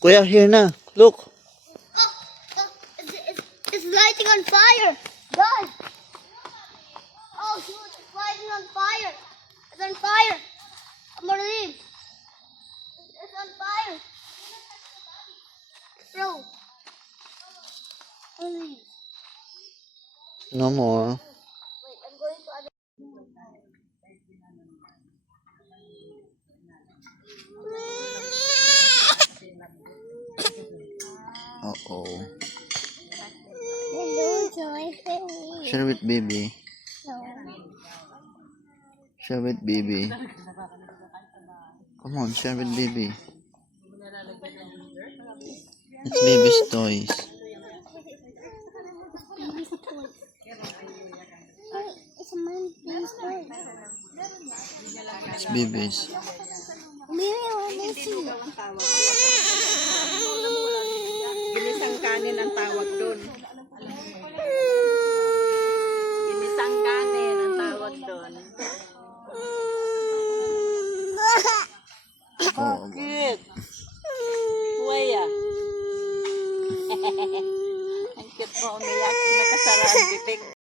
Kuya, here na. Look. It's lighting on fire. Guys. Oh, shoot. It's lighting on fire. It's on fire. I'm gonna leave. It's on fire. Bro. I'll leave. No more. Wait, I'm going to other. Uh-oh. Hello, Joy. Share with baby. No. Share with baby. Come on, share with baby. It's baby's toys. It's a baby's toy. It's baby's. Maybe I want to see. Ginisang kanin ang tawag doon. Ginisang kanin ang tawag doon. Oh, Good. Huwaya. Ang cute mo umiyak. Nakasara ang bibig.